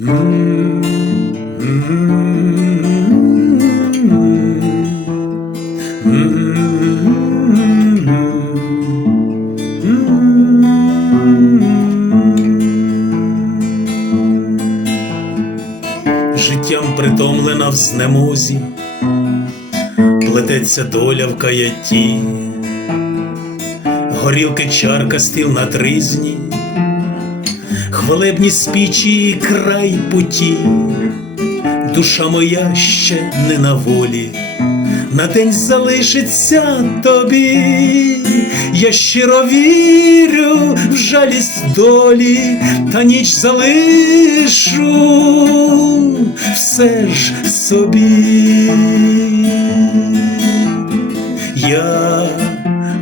Життям притомлена в знемозі, плететься доля в каятті, горілки чарка стіл на тризні, хвалебні спічі край путі, душа моя ще не на волі, на день залишиться тобі, я щиро вірю в жалість долі, та ніч залишу все ж собі. Я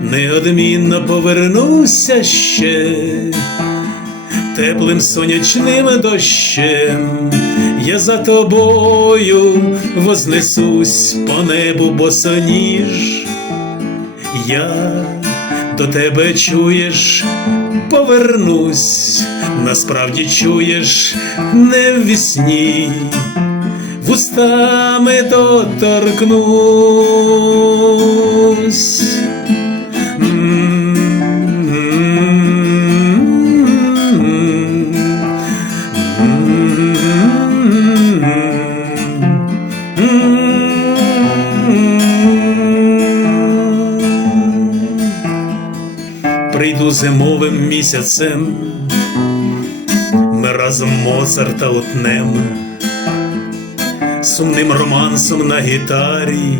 неодмінно повернуся ще теплим сонячним дощем. Я за тобою вознесусь по небу босоніж. Я до тебе чуєш, повернусь, насправді чуєш не в вісні, вустами доторкнусь. Прийду зимовим місяцем, ми разом Моцарта утнем, сумним романсом на гітарі,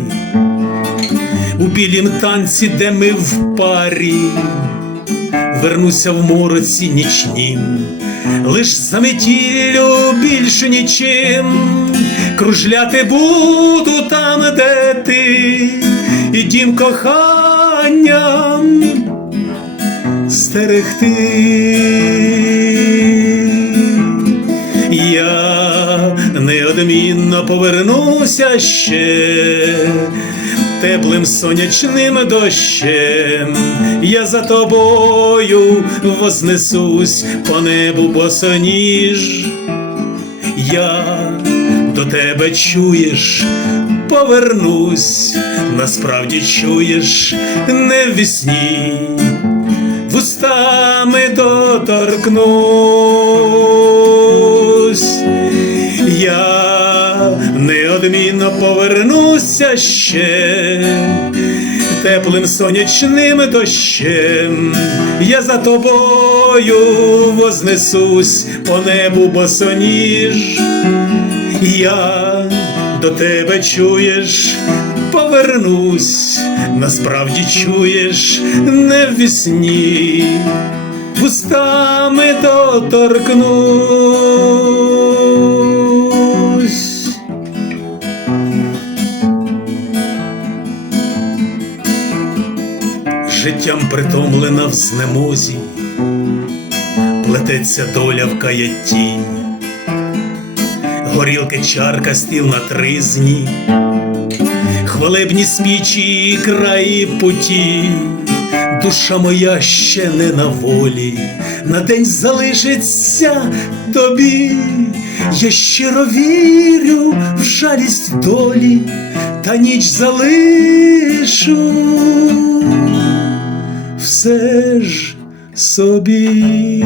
у білім танці, де ми в парі, вернуся в мороці нічнім, лиш за метіллю більше нічим, кружляти буду там, де ти, і дім коханням стерегти. Я неодмінно повернуся ще теплим сонячним дощем. Я за тобою вознесусь по небу босоніж. Я до тебе чуєш, повернусь, насправді чуєш не в вісні вустами доторкнусь, я неодмінно повернуся ще теплим сонячним дощем, я за тобою вознесусь по небу босоніж, я до тебе чуєш, повернусь, насправді чуєш не в вісні, вустами доторкнусь. Життям притомлена в знемозі, плететься доля в каятті, горілки чарка стіл на тризні, хвалебні спічі і краї путі, душа моя ще не на волі, на день залишиться тобі, я щиро вірю в жалість долі, та ніч залишу все ж собі.